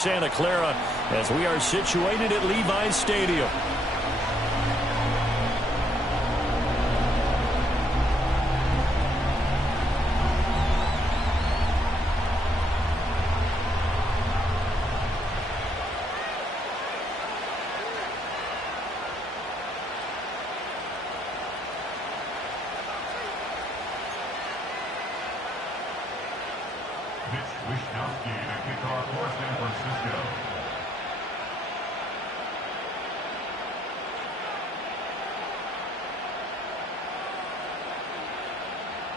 Santa Clara as we are situated at Levi's Stadium.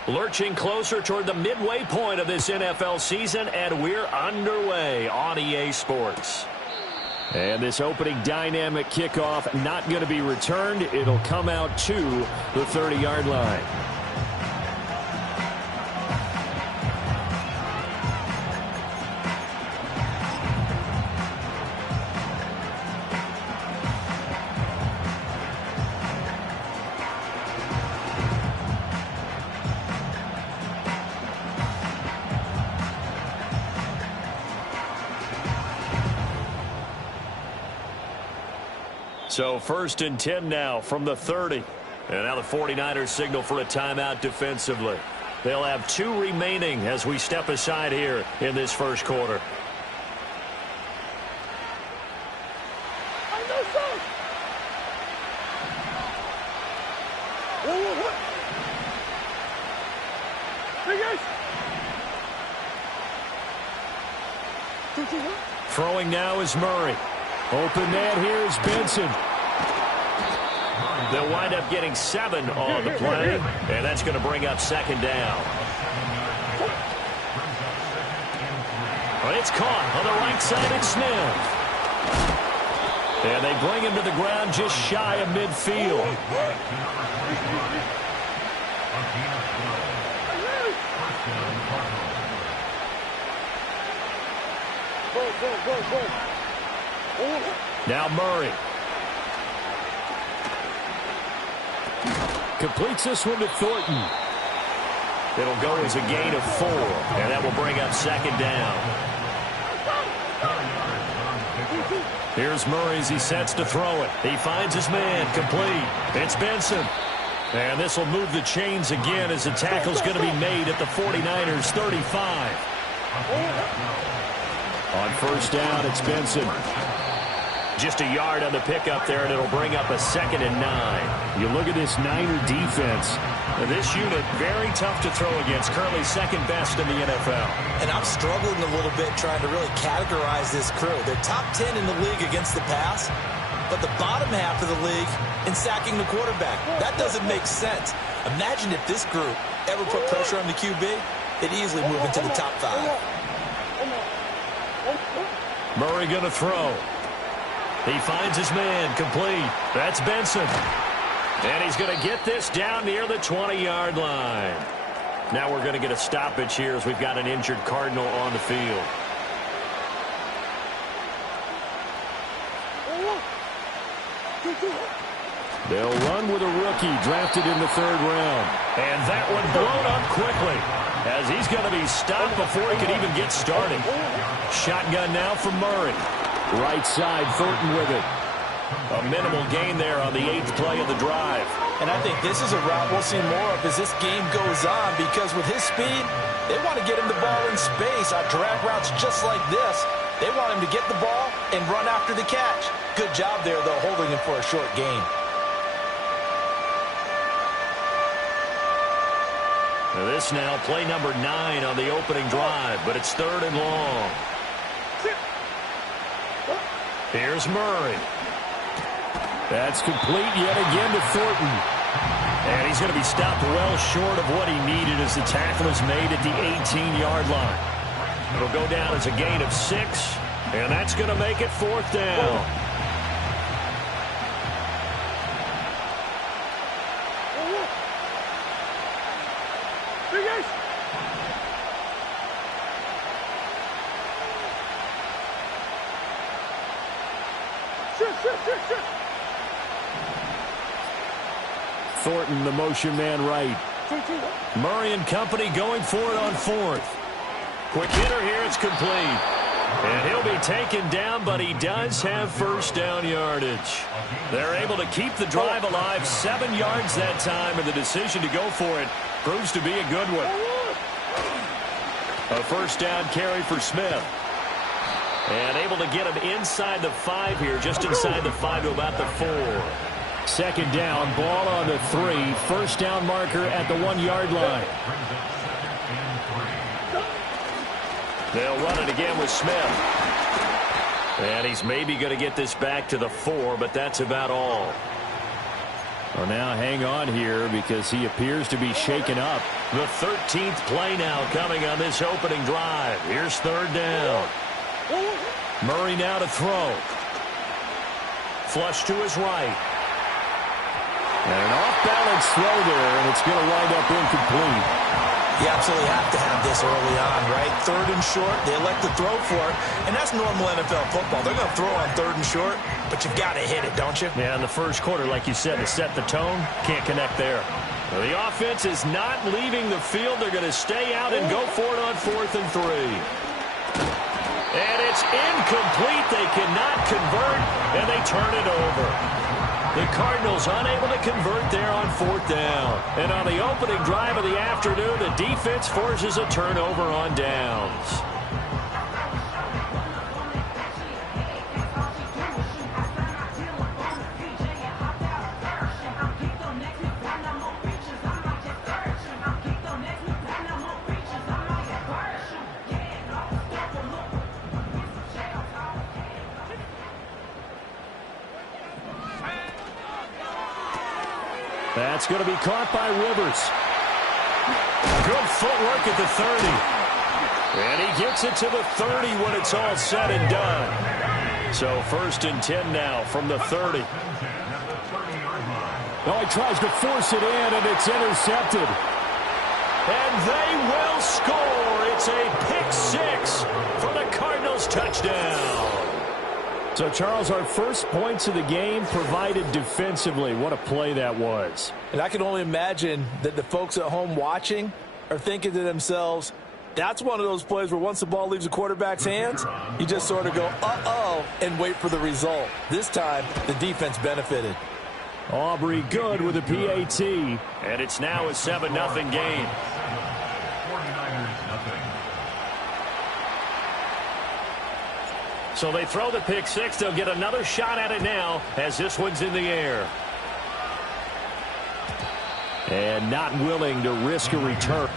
Lurching closer toward the midway point of this NFL season, and we're underway on EA Sports. And this opening dynamic kickoff not going to be returned. It'll come out to the 30-yard line. So 1st and 10 now from the 30. And now the 49ers signal for a timeout defensively. They'll have 2 remaining as we step aside here in this first quarter. Throwing now is Murray. Open man here is Benson. They'll wind up getting 7 on the play, and that's going to bring up 2nd down. But it's caught on the right side and sniffed. And they bring him to the ground just shy of midfield. Now Murray. Completes this one to Thornton. It'll go as a gain of 4, and that will bring up 2nd down. Here's Murray as he sets to throw it. He finds his man, complete. It's Benson. And this will move the chains again as the tackle's going to be made at the 49ers 35. On 1st down, it's Benson. Just a yard on the pickup there, and it'll bring up a 2nd and 9. You look at this Niner defense. This unit, very tough to throw against. Currently 2nd best in the NFL. And I'm struggling a little bit trying to really categorize this crew. They're top 10 in the league against the pass, but the bottom half of the league in sacking the quarterback. That doesn't make sense. Imagine if this group ever put pressure on the QB, they'd easily move into the top 5. Murray going to throw. He finds his man, complete. That's Benson. And he's going to get this down near the 20-yard line. Now we're going to get a stoppage here as we've got an injured Cardinal on the field. They'll run with a rookie drafted in the 3rd round. And that one blown up quickly as he's going to be stopped before he can even get started. Shotgun now from Murray. Right side, Thornton with it. A minimal gain there on the 8th play of the drive. And I think this is a route we'll see more of as this game goes on, because with his speed, they want to get him the ball in space on drag routes just like this. They want him to get the ball and run after the catch. Good job there, though, holding him for a short gain. Now this now, play number 9 on the opening drive, but it's 3rd and long. Here's Murray. That's complete yet again to Thornton. And he's going to be stopped well short of what he needed as the tackle is made at the 18-yard line. It'll go down as a gain of 6, and that's going to make it 4th down. Thornton, the motion man right. Murray and company going for it on 4th. Quick hitter here, it's complete. And he'll be taken down, but he does have first down yardage. They're able to keep the drive alive, 7 yards that time, and the decision to go for it proves to be a good one. A first down carry for Smith. And able to get him inside the 5 here, just inside the 5 to about the 4. Second down, ball on the 3. First down marker at the 1-yard line. They'll run it again with Smith. And he's maybe going to get this back to the 4, but that's about all. Well, now hang on here because he appears to be shaken up. The 13th play now coming on this opening drive. Here's third down. Murray now to throw. Flush to his right. And an off-balance throw there, and it's going to wind up incomplete. You absolutely have to have this early on, right? Third and short, they elect to throw for it, and that's normal NFL football. They're going to throw on third and short, but you've got to hit it, don't you? Yeah, in the first quarter, like you said, to set the tone, can't connect there. Well, the offense is not leaving the field. They're going to stay out and go for it on 4th and 3. And it's incomplete. They cannot convert, and they turn it over. The Cardinals unable to convert there on 4th down. And on the opening drive of the afternoon, the defense forces a turnover on downs. That's going to be caught by Rivers. Good footwork at the 30. And he gets it to the 30 when it's all said and done. So 1st and 10 now from the 30. Oh, he tries to force it in, and it's intercepted. And they will score. It's a pick 6 for the Cardinals touchdown. So, Charles, our first points of the game provided defensively. What a play that was. And I can only imagine that the folks at home watching are thinking to themselves, that's one of those plays where once the ball leaves the quarterback's hands, you just sort of go, uh-oh, and wait for the result. This time, the defense benefited. Aubrey good with a PAT. And it's now a 7-0 game. So they throw the pick 6. They'll get another shot at it now as this one's in the air. And not willing to risk a return.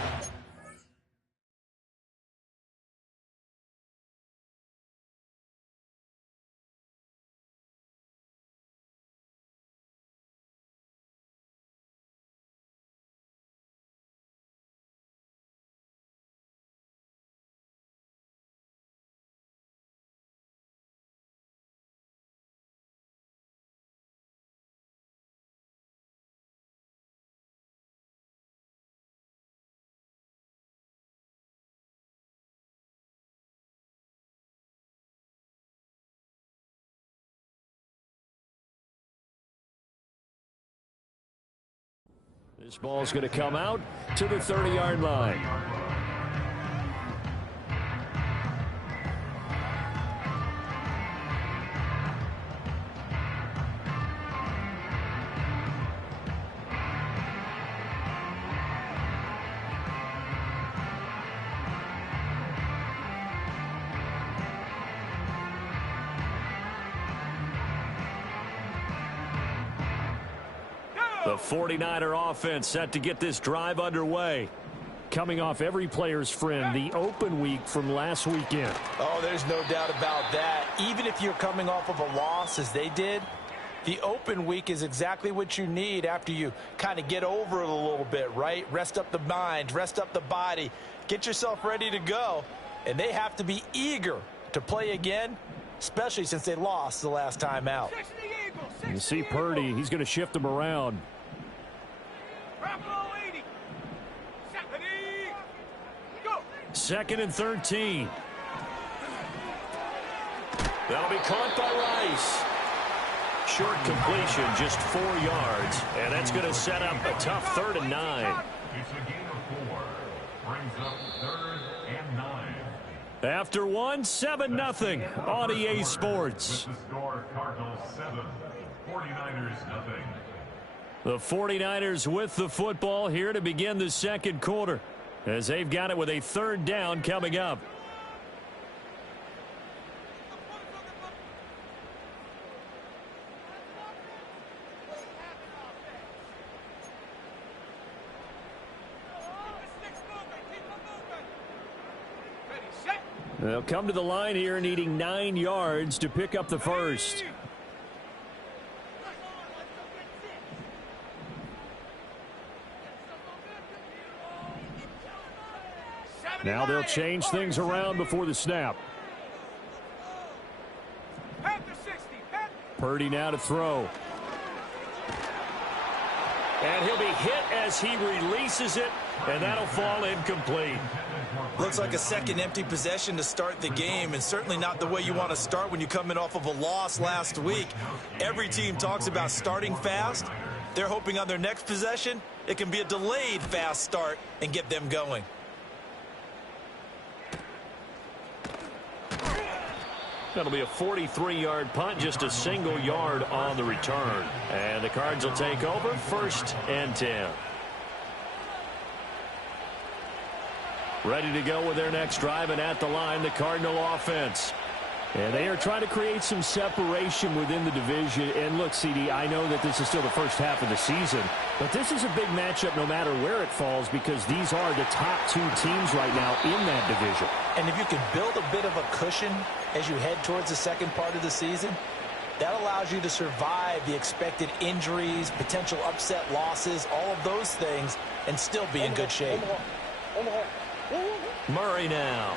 This ball's going to come out to the 30-yard line. The 49er offense set to get this drive underway. Coming off every player's friend, the open week from last weekend. Oh, there's no doubt about that. Even if you're coming off of a loss, as they did, the open week is exactly what you need after you kind of get over it a little bit, right? Rest up the mind, rest up the body, get yourself ready to go. And they have to be eager to play again, especially since they lost the last time out. You see Purdy, he's going to shift them around. Second and 13. That'll be caught by Rice. Short completion, just 4 yards. And that's going to set up a tough 3rd and 9. It's a game of 4. Brings up 3rd and 9. After one, 7-0 on EA Sports. The score, Cardinals 7, 49ers nothing. The 49ers with the football here to begin the second quarter, as they've got it with a third down coming up. They'll come to the line here needing 9 yards to pick up the first. Now they'll change things around before the snap. Purdy now to throw. And he'll be hit as he releases it, and that'll fall incomplete. Looks like a second empty possession to start the game, and certainly not the way you want to start when you come in off of a loss last week. Every team talks about starting fast. They're hoping on their next possession, it can be a delayed fast start and get them going. That'll be a 43-yard punt, just a single yard on the return. And the Cards will take over, 1st and 10. Ready to go with their next drive, and at the line, the Cardinal offense. And they are trying to create some separation within the division. And look, CD, I know that this is still the first half of the season, but this is a big matchup no matter where it falls, because these are the top 2 teams right now in that division. And if you can build a bit of a cushion as you head towards the second part of the season, that allows you to survive the expected injuries, potential upset losses, all of those things, and still be in good shape. Murray now.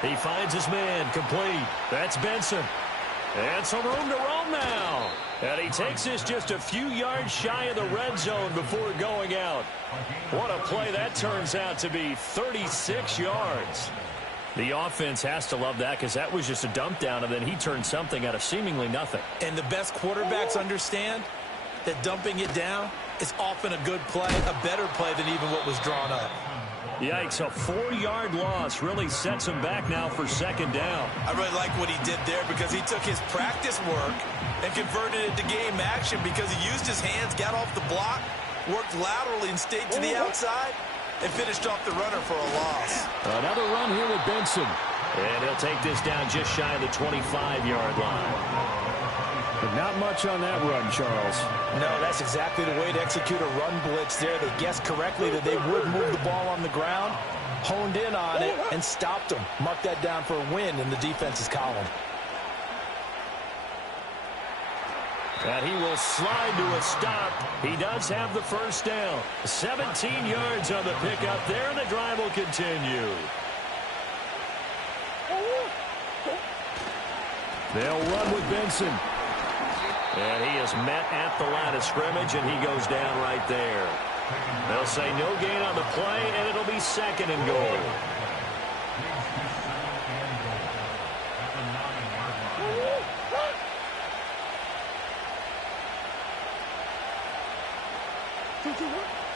He finds his man, complete. That's Benson. And some room to roam now. And he takes this just a few yards shy of the red zone before going out. What a play that turns out to be, 36 yards. The offense has to love that, because that was just a dump down, and then he turned something out of seemingly nothing. And the best quarterbacks understand that dumping it down is often a good play, a better play than even what was drawn up. Yikes, a 4-yard loss really sets him back now for second down. I really like what he did there, because he took his practice work and converted it to game action, because he used his hands, got off the block, worked laterally and stayed to the outside, and finished off the runner for a loss. Another run here with Benson. And he'll take this down just shy of the 25-yard line. But not much on that run, Charles. No, that's exactly the way to execute a run blitz there. They guessed correctly that they would move the ball on the ground, honed in on it, and stopped them. Mark that down for a win in the defense's column. And he will slide to a stop. He does have the first down. 17 yards on the pickup there, and the drive will continue. They'll run with Benson. And he is met at the line of scrimmage, and he goes down right there. They'll say no gain on the play, and it'll be 2nd and goal.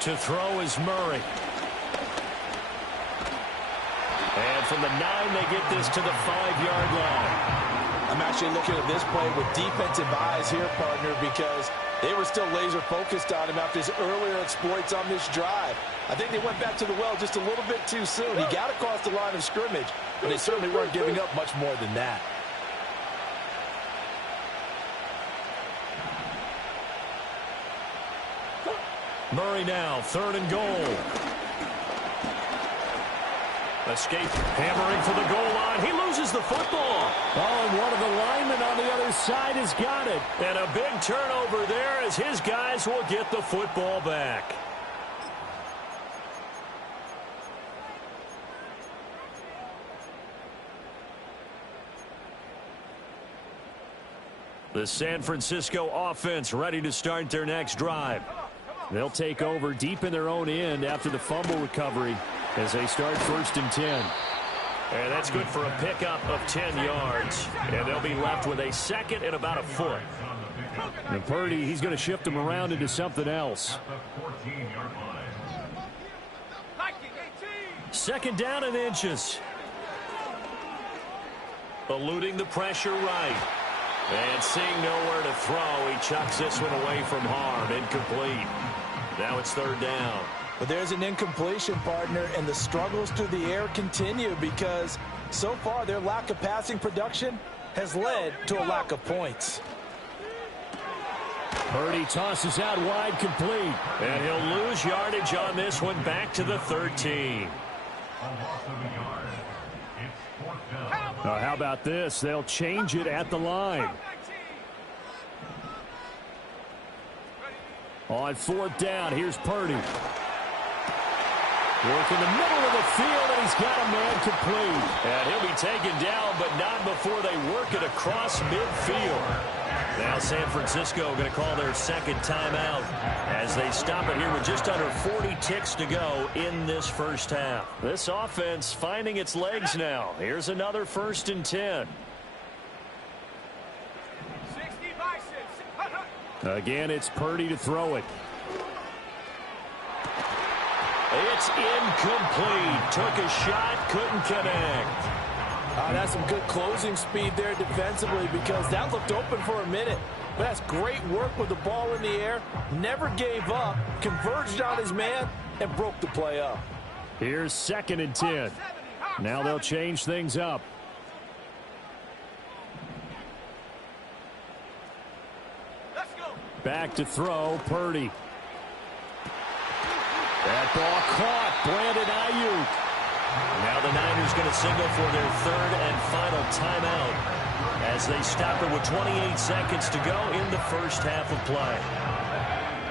To throw is Murray. And from the 9, they get this to the 5-yard line. I'm actually looking at this play with defensive eyes here, partner, because they were still laser focused on him after his earlier exploits on this drive. I think they went back to the well just a little bit too soon. He got across the line of scrimmage, but they certainly weren't giving up much more than that. Murray now, 3rd and goal. Escape, hammering for the goal line. He loses the football. Oh, and one of the linemen on the other side has got it. And a big turnover there as his guys will get the football back. The San Francisco offense ready to start their next drive. They'll take over deep in their own end after the fumble recovery as they start 1st and 10. And that's good for a pickup of 10 yards. And they'll be left with a 2nd and about a foot. And Purdy, he's going to shift them around into something else. 2nd down and inches. Eluding the pressure right. And seeing nowhere to throw, he chucks this one away from harm. Incomplete. Now it's third down. But there's an incompletion, partner, and the struggles through the air continue because so far their lack of passing production has led to a lack of points. Purdy tosses out wide, complete. And he'll lose yardage on this one, back to the 13. How about this? They'll change it at the line. On fourth down, here's Purdy. Work in the middle of the field, and he's got a man complete. And he'll be taken down, but not before they work it across midfield. Now San Francisco going to call their second timeout as they stop it here with just under 40 ticks to go in this first half. This offense finding its legs now. Here's another 1st and 10. Again, it's Purdy to throw it. It's incomplete. Took a shot, couldn't connect. That's some good closing speed there defensively because that looked open for a minute. But that's great work with the ball in the air. Never gave up, converged on his man, and broke the play up. Here's 2nd and 10. Now they'll change things up. Back to throw, Purdy. That ball caught, Brandon Ayuk. Now the Niners going to signal for their 3rd and final timeout as they stop it with 28 seconds to go in the first half of play.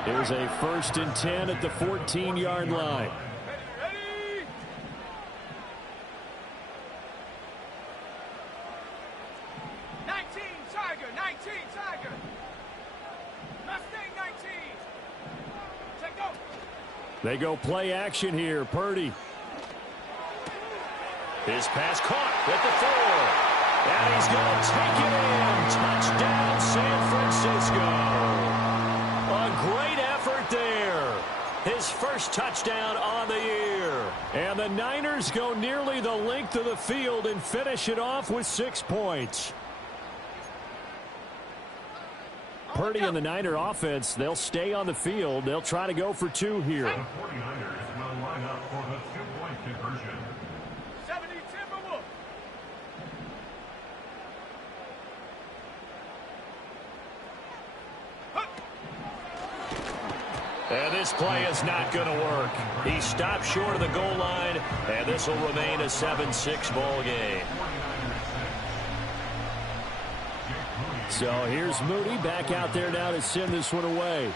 Here's a 1st and 10 at the 14-yard line. They go play action here. Purdy. His pass caught at the 4. And he's going to take it in. Touchdown, San Francisco. A great effort there. His first touchdown on the year. And the Niners go nearly the length of the field and finish it off with 6 points. Purdy and the Niner offense, they'll stay on the field. They'll try to go for 2 here. The 49ers will line up for the 2-point conversion. And this play is not going to work. He stopped short of the goal line, and this will remain a 7-6 ball game. So here's Moody back out there now to send this one away.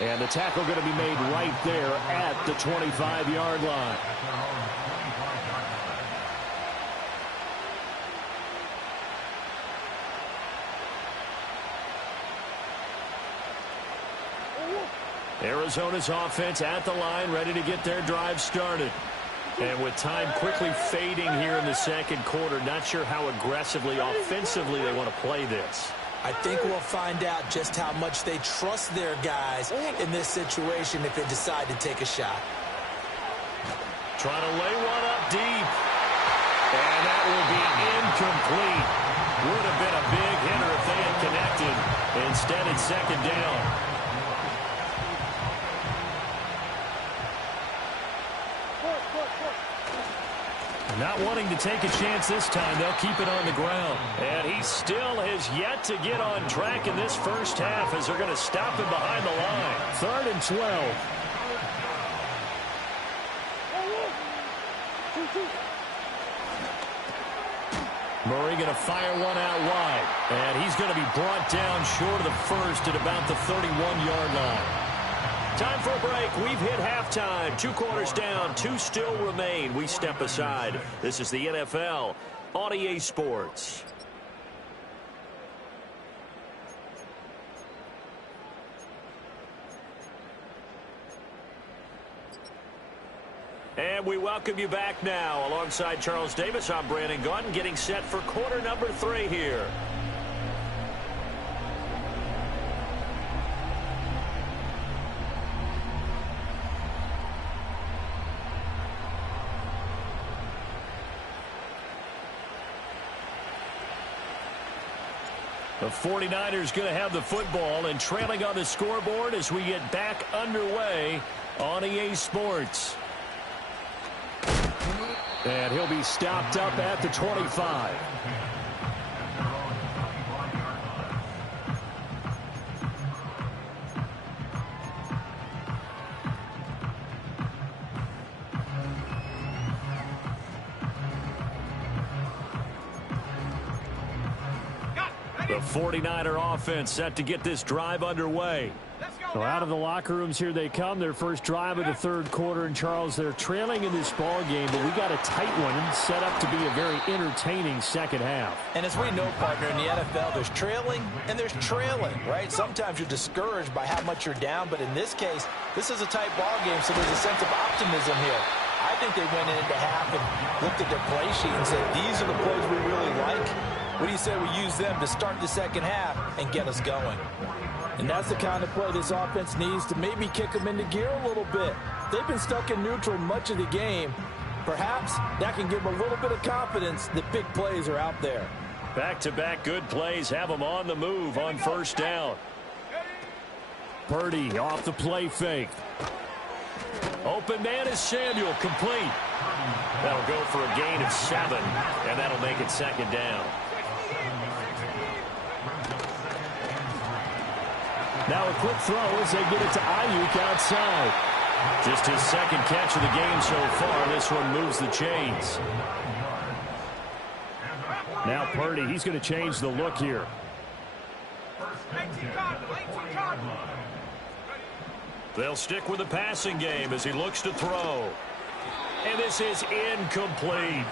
And the tackle going to be made right there at the 25-yard line. Arizona's offense at the line, ready to get their drive started. And with time quickly fading here in the second quarter, not sure how aggressively, offensively they want to play this. I think we'll find out just how much they trust their guys in this situation if they decide to take a shot. Trying to lay one up deep. And that will be incomplete. Would have been a big hitter if they had connected. Instead, it's second down. Not wanting to take a chance this time, they'll keep it on the ground. And he still has yet to get on track in this first half as they're going to stop him behind the line. 3rd and 12. Murray going to fire one out wide. And he's going to be brought down short of the first at about the 31-yard line. Time for a break. We've hit halftime. 2 quarters down. 2 still remain. We step aside. This is the NFL on EA Sports. And we welcome you back now. Alongside Charles Davis, I'm Brandon Gaudin, getting set for quarter number 3 here. The 49ers going to have the football and trailing on the scoreboard as we get back underway on EA Sports. And he'll be stopped up at the 25. The 49er offense set to get this drive underway. So out of the locker rooms here they come. Their first drive of the third quarter. And, Charles, they're trailing in this ball game, but we got a tight one set up to be a very entertaining second half. And as we know, partner, in the NFL, there's trailing and there's trailing, right? Sometimes you're discouraged by how much you're down, but in this case, this is a tight ball game, so there's a sense of optimism here. I think they went into half and looked at their play sheet and said, these are the plays we really like. What do you say we use them to start the second half and get us going? And that's the kind of play this offense needs to maybe kick them into gear a little bit. They've been stuck in neutral much of the game. Perhaps that can give them a little bit of confidence that big plays are out there. Back-to-back good plays have them on the move on first down. Purdy off the play fake. Open man is Samuel, complete. That'll go for a gain of 7, and that'll make it second down. Now a quick throw as they get it to Ayuk outside. Just his second catch of the game so far. This one moves the chains. Now Purdy, he's going to change the look here. They'll stick with the passing game as he looks to throw. And this is incomplete.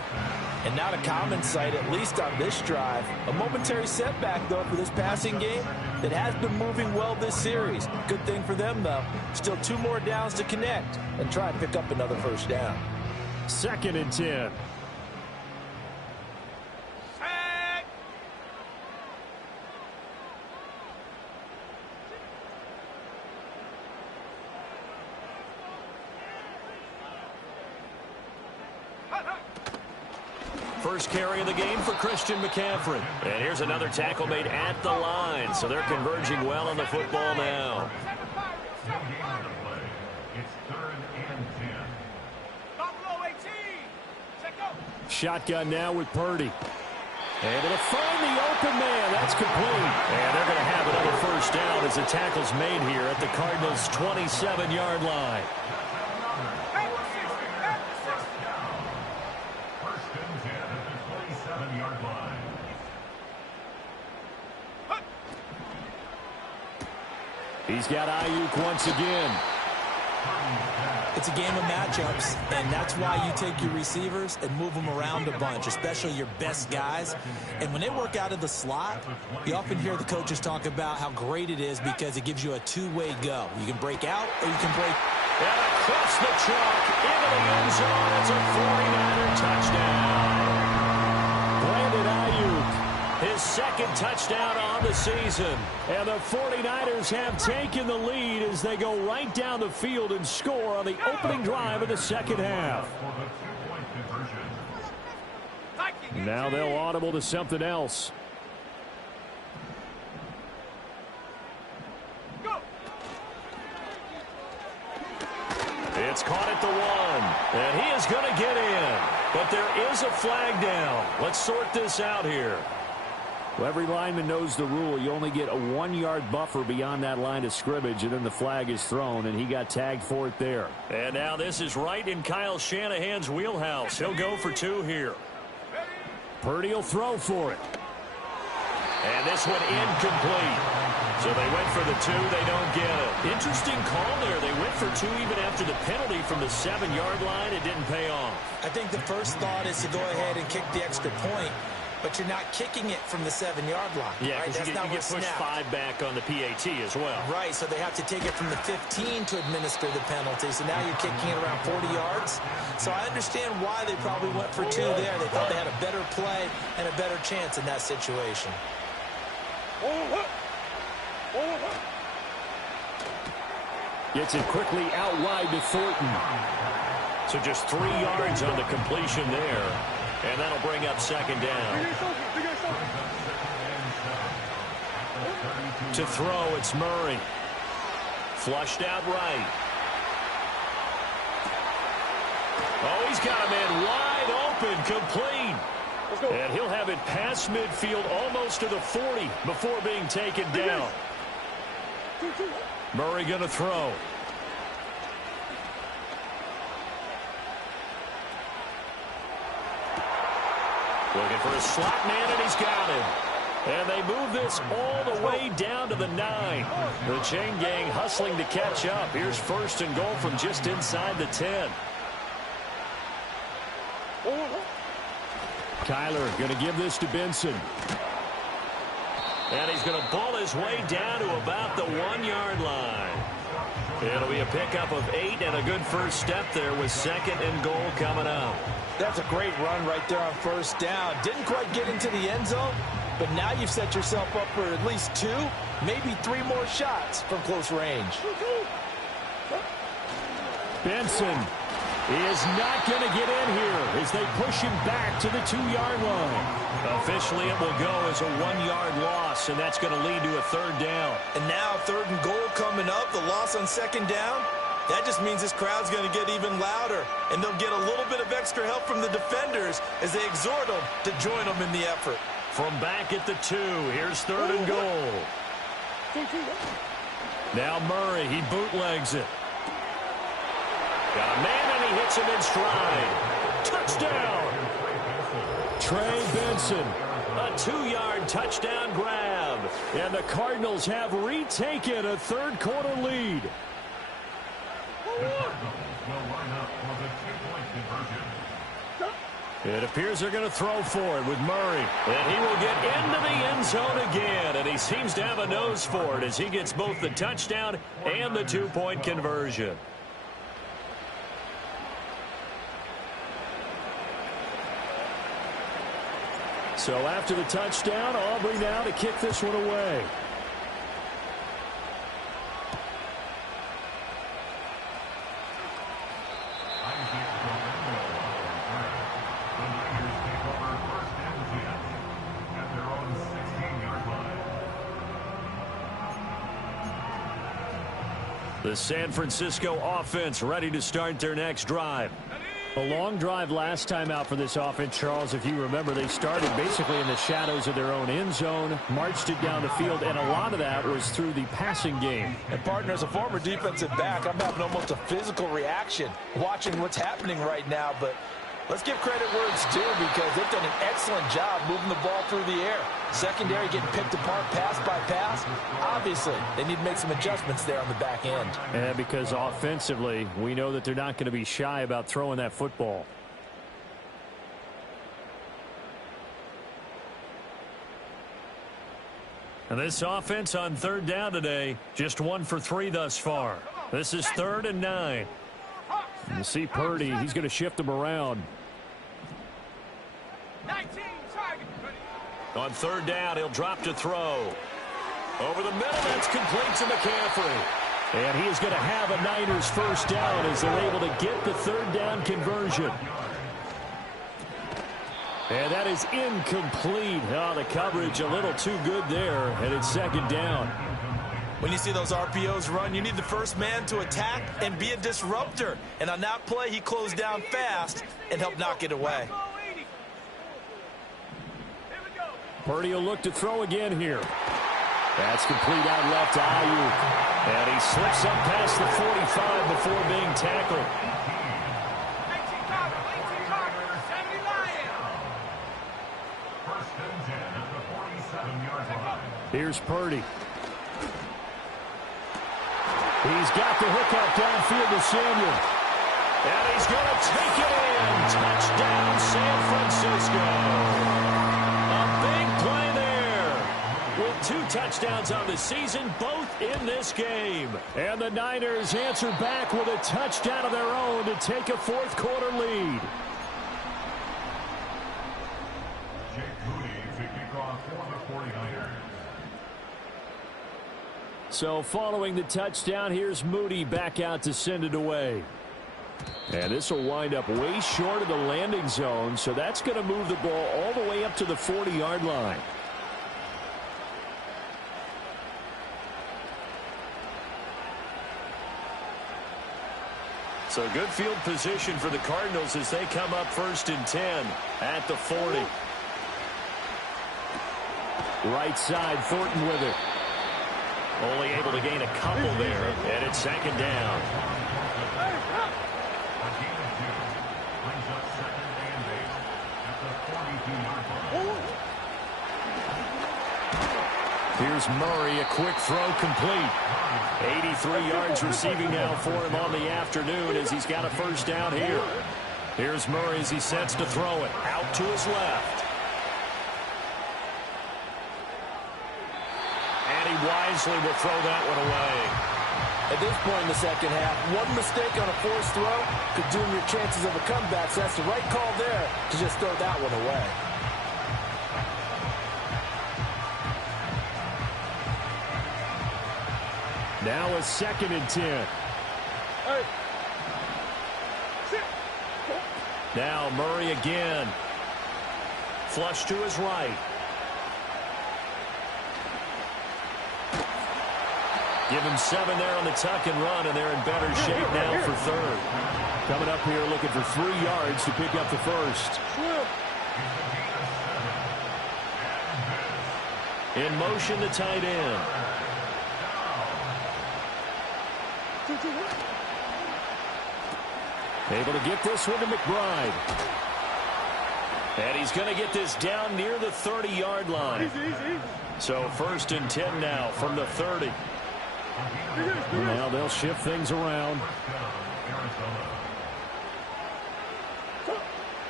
And not a common sight, at least on this drive. A momentary setback, though, for this passing game that has been moving well this series. Good thing for them, though. Still 2 more downs to connect and try and pick up another first down. 2nd and 10. First carry of the game for Christian McCaffrey. And here's another tackle made at the line. So they're converging well on the football now. It's 3rd and 10. Shotgun now with Purdy. Able to find the open man. That's complete. And they're going to have another first down as the tackle's made here at the Cardinals' 27-yard line. He's got Ayuk once again. It's a game of matchups, and that's why you take your receivers and move them around a bunch, especially your best guys. And when they work out of the slot, you often hear the coaches talk about how great it is because it gives you a two-way go. You can break out or you can break. And across the chalk into the end zone. It's a 49er touchdown. Brandon Ayuk. His second touchdown on the season. And the 49ers have taken the lead as they go right down the field and score on the opening drive of the second half. Now they'll audible to something else. It's caught at the 1. And he is going to get in. But there is a flag down. Let's sort this out here. Well, every lineman knows the rule. You only get a 1-yard buffer beyond that line of scrimmage, and then the flag is thrown, and he got tagged for it there. And now this is right in Kyle Shanahan's wheelhouse. He'll go for 2 here. Purdy will throw for it. And this one incomplete. So they went for the 2. They don't get it. Interesting call there. They went for 2 even after the penalty from the 7-yard line. It didn't pay off. I think the first thought is to go ahead and kick the extra point. But you're not kicking it from the 7-yard line. Yeah, right? because you get pushed 5 back on the PAT as well. Right, so they have to take it from the 15 to administer the penalty. So now you're kicking it around 40 yards. So I understand why they probably went for 2 there. They thought they had a better play and a better chance in that situation. Gets it quickly out wide to Thornton. So just 3 yards on the completion there. And that'll bring up second down. To throw, it's Murray. Flushed out right. Oh, he's got a man wide open, complete. And he'll have it past midfield almost to the 40 before being taken down. Murray going to throw. Looking for a slot man, and he's got him. And they move this all the way down to the 9. The chain gang hustling to catch up. Here's first and goal from just inside the 10. Kyler going to give this to Benson. And he's going to ball his way down to about the 1-yard line. It'll be a pickup of 8 and a good first step there with second and goal coming up. That's a great run right there on first down. Didn't quite get into the end zone, but now you've set yourself up for at least 2, maybe 3 more shots from close range. Benson is not going to get in here as they push him back to the 2-yard line. Officially, it will go as a 1-yard loss, and that's going to lead to a third down. And now third and goal coming up, the loss on second down. That just means this crowd's going to get even louder, and they'll get a little bit of extra help from the defenders as they exhort them to join them in the effort. From back at the 2, here's third and goal. Now Murray, he bootlegs it. Got a man, and he hits him in stride. Touchdown! Trey Benson. A 2-yard touchdown grab. And the Cardinals have retaken a third-quarter lead. The Cardinals will line up for the 2-point conversion. It appears they're going to throw for it with Murray. And he will get into the end zone again. And he seems to have a nose for it as he gets both the touchdown and the 2-point conversion. So after the touchdown, Aubrey now to kick this one away. The San Francisco offense ready to start their next drive. A long drive last time out for this offense, Charles. If you remember, they started basically in the shadows of their own end zone, marched it down the field, and a lot of that was through the passing game. And, partner, as a former defensive back, I'm having almost a physical reaction watching what's happening right now. But let's give credit where it's due because they've done an excellent job moving the ball through the air. Secondary getting picked apart pass by pass. Obviously, they need to make some adjustments there on the back end. And because offensively, we know that they're not going to be shy about throwing that football. And this offense on third down today, just 1 for 3 thus far. This is 3rd and 9. You see Purdy, he's going to shift them around. 19, target. On third down, he'll drop to throw. Over the middle, that's complete to McCaffrey. And he is going to have a Niners first down as they're able to get the third down conversion. And that is incomplete. Oh, the coverage a little too good there, and it's second down. When you see those RPOs run, you need the first man to attack and be a disruptor. And on that play, he closed down fast and helped knock it away. Purdy will look to throw again here. That's complete out left to Ayuk. And he slips up past the 45 before being tackled. First and 10 at the 47-yard line. Here's Purdy. He's got the hook out downfield to Samuel. And he's going to take it in. Touchdown, San Francisco. A big play there. With 2 touchdowns on the season, both in this game. And the Niners answer back with a touchdown of their own to take a fourth-quarter lead. Jake Moody to kick off for the 49ers. So following the touchdown, here's Moody back out to send it away. And this will wind up way short of the landing zone, so that's going to move the ball all the way up to the 40-yard line. So good field position for the Cardinals as they come up 1st and 10 at the 40. Right side, Thornton with it. Only able to gain a couple there, and it's 2nd down. Here's Murray, a quick throw complete. 83 yards receiving now for him on the afternoon as he's got a 1st down here. Here's Murray as he sets to throw it out to his left. And he wisely will throw that one away. At this point in the second half, one mistake on a forced throw could doom your chances of a comeback, so that's the right call there to just throw that one away. Now a 2nd and 10. Now Murray again. Flush to his right. Give him 7 there on the tuck and run, and they're in better shape now for 3rd. Coming up here looking for 3 yards to pick up the 1st. In motion, the tight end. Able to get this one to McBride. And he's going to get this down near the 30-yard line. So 1st and 10 now from the 30. Now they'll shift things around.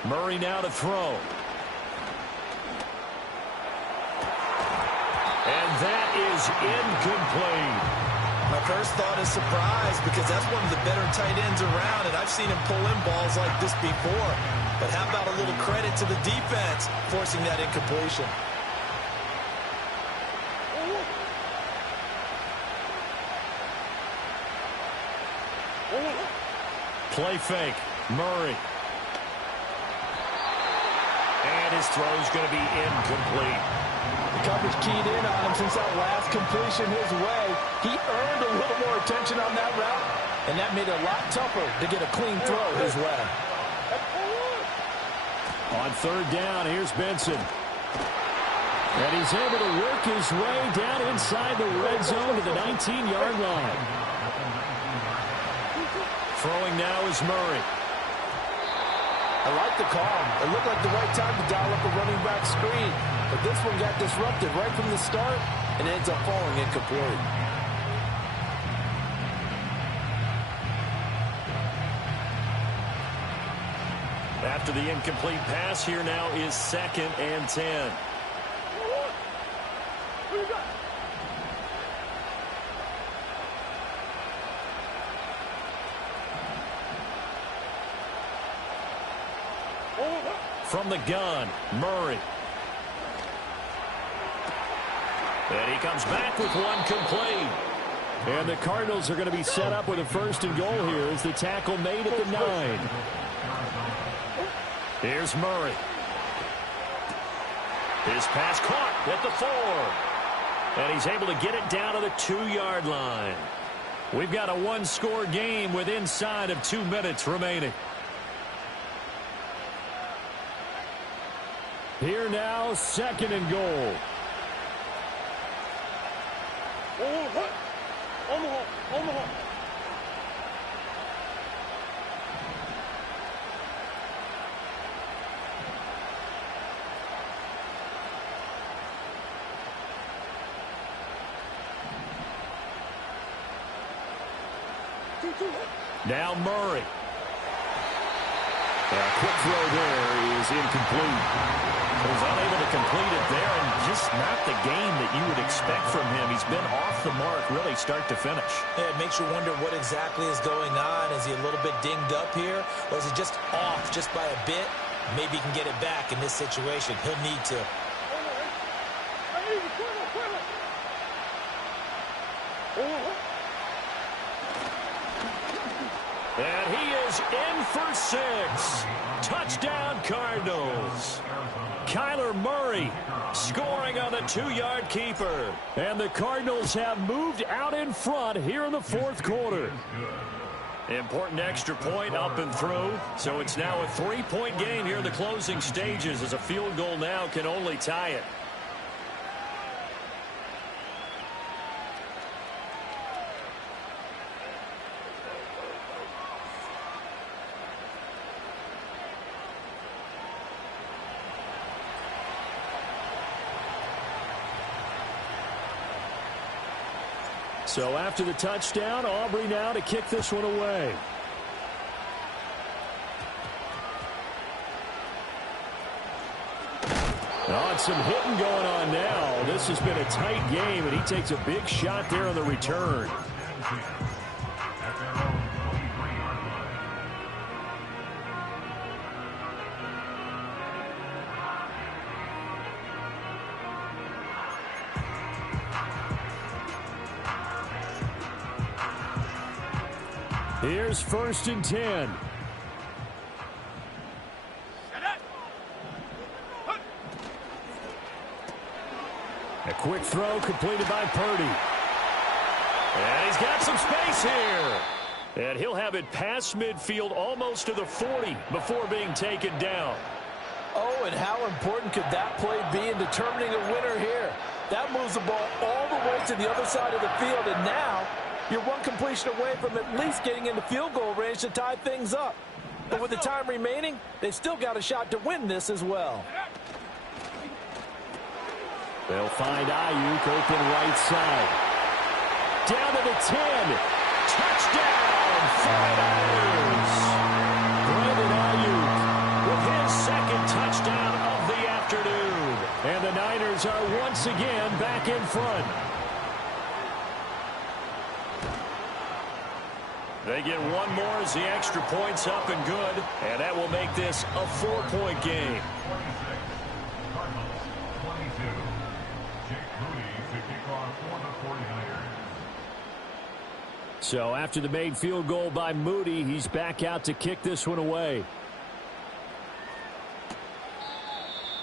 Murray now to throw. And that is incomplete. My first thought is surprise because that's one of the better tight ends around, and I've seen him pull in balls like this before. But how about a little credit to the defense forcing that incompletion? Play fake. Murray. And his throw's going to be incomplete. The coverage keyed in on him since that last completion his way. He earned a little more attention on that route, and that made it a lot tougher to get a clean throw his way. On 3rd down, here's Benson. And he's able to work his way down inside the red zone to the 19-yard line. Throwing now is Murray. I like the call. It looked like the right time to dial up a running back screen. But this one got disrupted right from the start and ends up falling incomplete. After the incomplete pass, here now is 2nd and 10. From the gun, Murray. And he comes back with one complete. And the Cardinals are going to be set up with a 1st and goal here as the tackle made at the 9. Here's Murray. His pass caught at the 4. And he's able to get it down to the 2-yard line. We've got a one-score game with inside of 2 minutes remaining. Here now, 2nd and goal. Now Murray. A quick throw there is incomplete. Was unable to complete it there, and just not the game that you would expect from him. He's been off the mark really start to finish. Yeah, it makes you wonder what exactly is going on. Is he a little bit dinged up here, or is he just off just by a bit? Maybe he can get it back in this situation. He'll need to. And he is in for 6. Touchdown, Cardinals. Kyler Murray scoring on the 2-yard keeper. And the Cardinals have moved out in front here in the 4th quarter. Important extra point up and through. So it's now a 3-point game here in the closing stages, as a field goal now can only tie it. So after the touchdown, Aubrey now to kick this one away. Oh, and some hitting going on now. This has been a tight game, and he takes a big shot there on the return. Here's 1st and 10. A quick throw completed by Purdy. And he's got some space here. And he'll have it past midfield almost to the 40 before being taken down. Oh, and how important could that play be in determining a winner here? That moves the ball all the way to the other side of the field, and now you're one completion away from at least getting into field goal range to tie things up. But with the time remaining, they've still got a shot to win this as well. They'll find Ayuk open right side. Down to the 10. Touchdown, 49ers. Brandon Ayuk with his second touchdown of the afternoon. And the Niners are once again back in front. They get one more as the extra point's up and good, and that will make this a 4-point game. So after the made field goal by Moody, he's back out to kick this one away.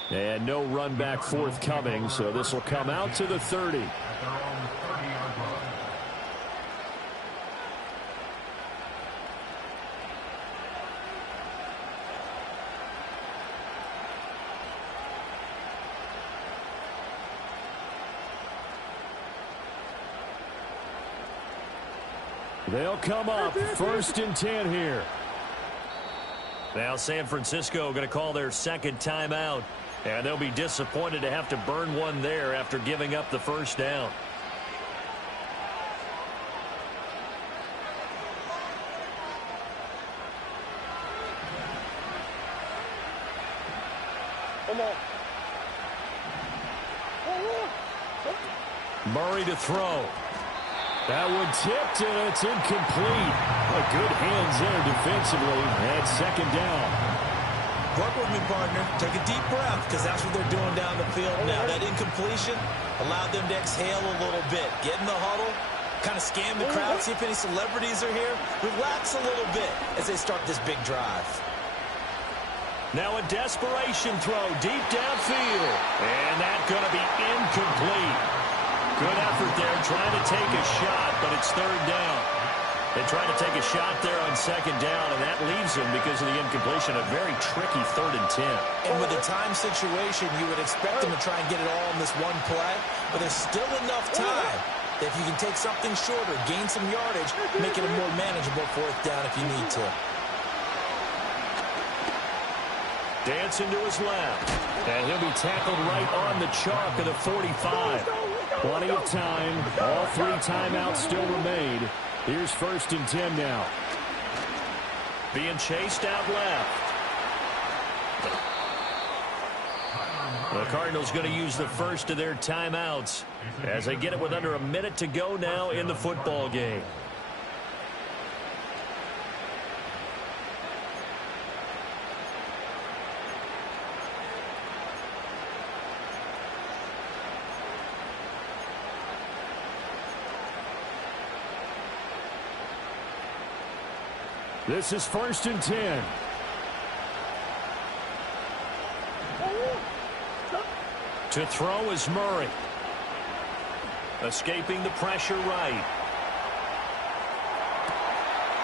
And no run back forthcoming, so this will come out to the 30. They'll come up 1st and 10 here. Now San Francisco going to call their second timeout. And they'll be disappointed to have to burn one there after giving up the first down. Murray to throw. That one tipped, and it's incomplete. But good hands there defensively. And second down. Work with me, partner. Take a deep breath, because that's what they're doing down the field now. That incompletion allowed them to exhale a little bit. Get in the huddle, kind of scan the crowd, see if any celebrities are here. Relax a little bit as they start this big drive. Now a desperation throw deep downfield. And that's going to be incomplete. Good effort there, trying to take a shot, but it's third down. They try to take a shot there on second down, and that leaves them, because of the incompletion, a very tricky 3rd and 10. And with a time situation, you would expect them to try and get it all in this one play, but there's still enough time that if you can take something shorter, gain some yardage, make it a more manageable 4th down if you need to. Dancing to his left. And he'll be tackled right on the chalk of the 45. Plenty of time. All 3 timeouts still remain. Here's 1st and 10 now. Being chased out left. The Cardinals going to use the first of their timeouts as they get it with under a minute to go now in the football game. This is 1st and 10. To throw is Murray. Escaping the pressure right.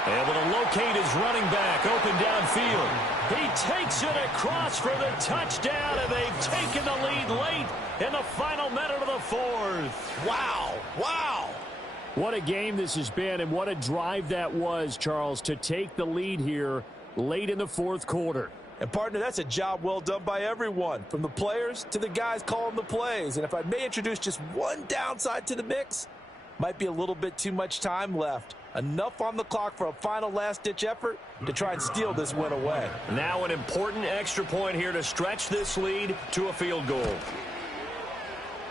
Able to locate his running back open downfield. He takes it across for the touchdown, and they've taken the lead late in the final minute of the fourth. Wow. Wow. What a game this has been, and what a drive that was, Charles, to take the lead here late in the fourth quarter. And, partner, that's a job well done by everyone, from the players to the guys calling the plays. And if I may introduce just one downside to the mix, might be a little bit too much time left. Enough on the clock for a final last-ditch effort to try and steal this win away. Now an important extra point here to stretch this lead to a field goal.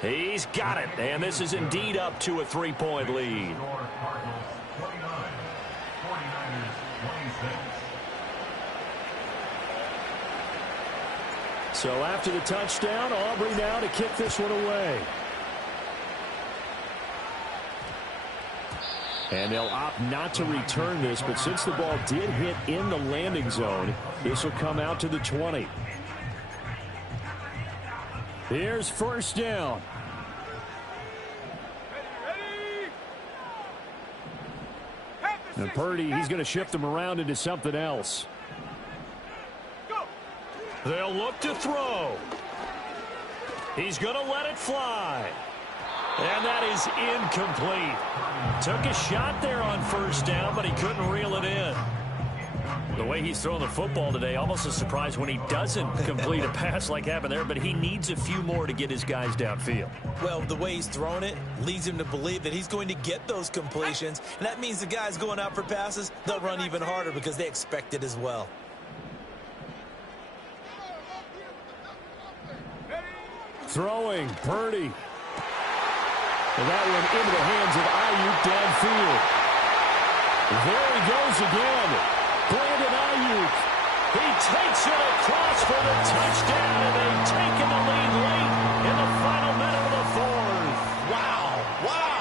He's got it, and this is indeed up to a 3-point lead. Cardinals 29, 49ers 26. So after the touchdown, Aubrey now to kick this one away. And they'll opt not to return this, but since the ball did hit in the landing zone, this will come out to the 20. Here's first down. And Purdy, he's going to shift them around into something else. They'll look to throw. He's going to let it fly. And that is incomplete. Took a shot there on first down, but he couldn't reel it in. The way he's throwing the football today, almost a surprise when he doesn't complete a pass like happened there, but he needs a few more to get his guys downfield. Well, the way he's thrown it leads him to believe that he's going to get those completions, and that means the guys going out for passes, they'll run even harder because they expect it as well. Throwing, Purdy. And that one into the hands of Ayuk downfield. There he goes again. Brandon Ayuk. He takes it across for the touchdown, and they've taken the lead late in the final minute of the fourth. Wow, wow.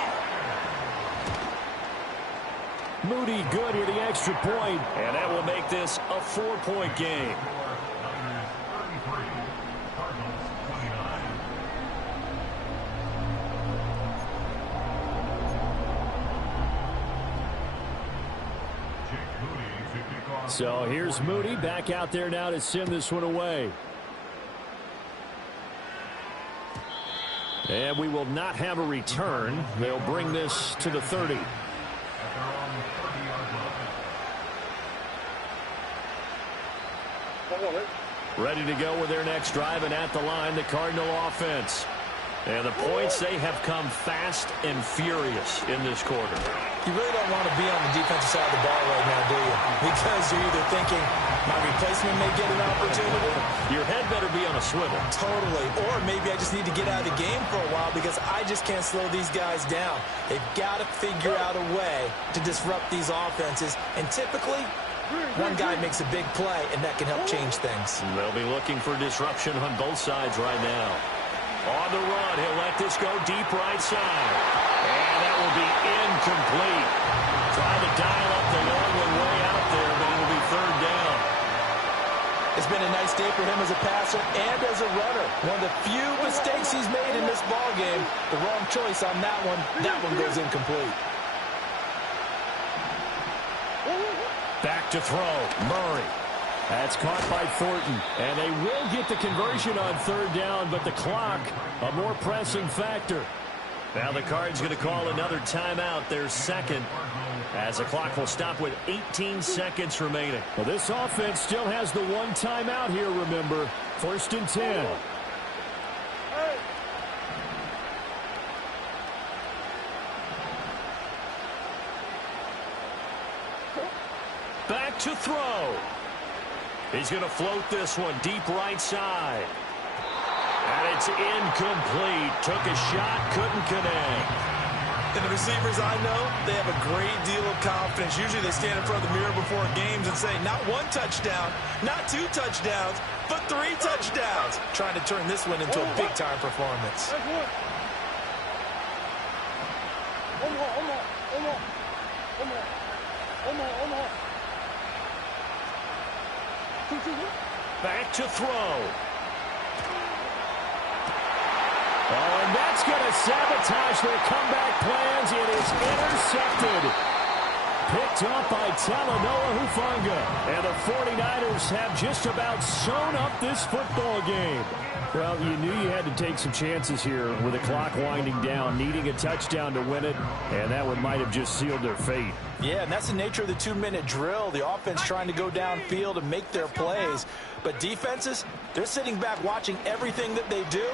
Moody good with the extra point. And that will make this a 4-point game. Niners 33, Cardinals 29. So here's Moody back out there now to send this one away. And we will not have a return. They'll bring this to the 30. At their own 30-yard line. Ready to go with their next drive, and at the line, the Cardinal offense. And the points, they have come fast and furious in this quarter. You really don't want to be on the defensive side of the ball right now, do you? Because you're either thinking, my replacement may get an opportunity. Your head better be on a swivel. Totally. Or maybe I just need to get out of the game for a while because I just can't slow these guys down. They've got to figure out a way to disrupt these offenses. And typically, one guy makes a big play, and that can help change things. They'll be looking for disruption on both sides right now. On the run, he'll let this go deep right side. And that will be incomplete. Trying to dial up the long one way out there, but it'll be third down. It's been a nice day for him as a passer and as a runner. One of the few mistakes he's made in this ball game. The wrong choice on that one. That one goes incomplete. Back to throw, Murray. That's caught by Thornton. And they will get the conversion on third down, but the clock, a more pressing factor. Now the Cards going to call another timeout, their second, as the clock will stop with 18 seconds remaining. Well, this offense still has the one timeout here, remember. 1st and 10. Back to throw. He's going to float this one deep right side. And it's incomplete. Took a shot, couldn't connect. And the receivers I know, they have a great deal of confidence. Usually they stand in front of the mirror before games and say, not one touchdown, not 2 touchdowns, but 3 touchdowns. Trying to turn this one into a big-time performance. Back to throw. Oh, and that's going to sabotage their comeback plans. It is intercepted. picked up by Talanoa Hufanga. And the 49ers have just about sewn up this football game. Well, you knew you had to take some chances here with the clock winding down, needing a touchdown to win it, and that one might have just sealed their fate. Yeah, and that's the nature of the 2-minute drill. The offense trying to go downfield and make their plays. But defenses, they're sitting back watching everything that they do,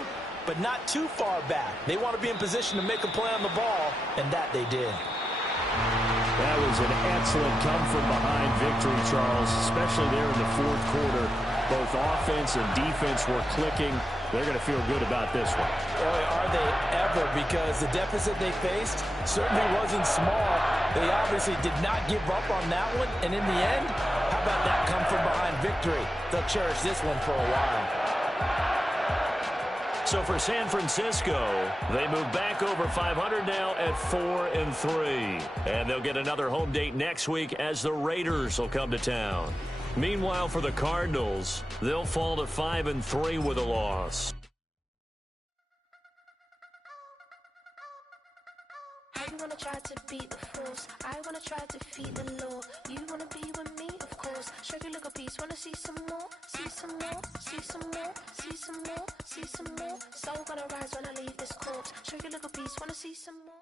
but not too far back. They want to be in position to make a play on the ball, and that they did. That was an excellent come-from-behind victory, Charles, especially there in the fourth quarter. Both offense and defense were clicking. They're going to feel good about this one. Boy, are they ever, because the deficit they faced certainly wasn't small. They obviously did not give up on that one, and in the end, how about that come-from-behind victory? They'll cherish this one for a while. So for San Francisco, they move back over 500 now at 4-3. And they'll get another home date next week as the Raiders will come to town. Meanwhile, for the Cardinals, they'll fall to 5-3 with a loss. I wanna try to beat the force. I wanna try to defeat the law. You wanna be with me, of course. Show you look a piece. Wanna see some more? See some more? See some more? See some more? See some more? So gonna rise when I leave this corpse. Show you look a piece. Wanna see some more?